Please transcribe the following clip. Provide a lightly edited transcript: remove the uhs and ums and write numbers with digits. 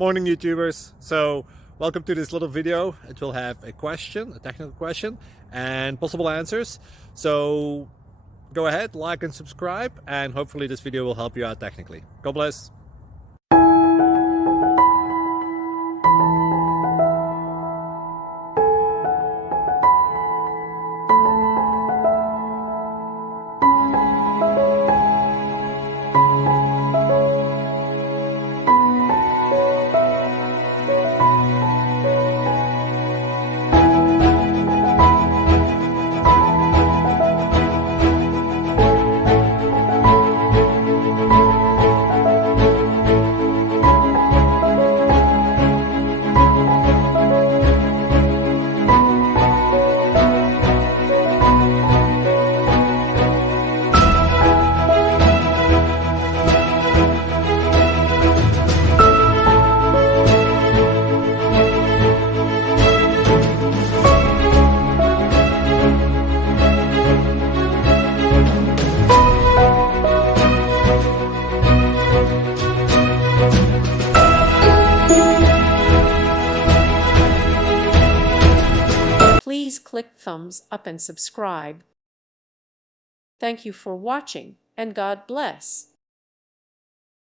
Morning YouTubers. So welcome to this little video. It will have a question, a technical question, and possible answers. So go ahead, like and subscribe, and hopefully this video will help you out technically. God bless. Please click thumbs up and subscribe. Thank you for watching, and God bless.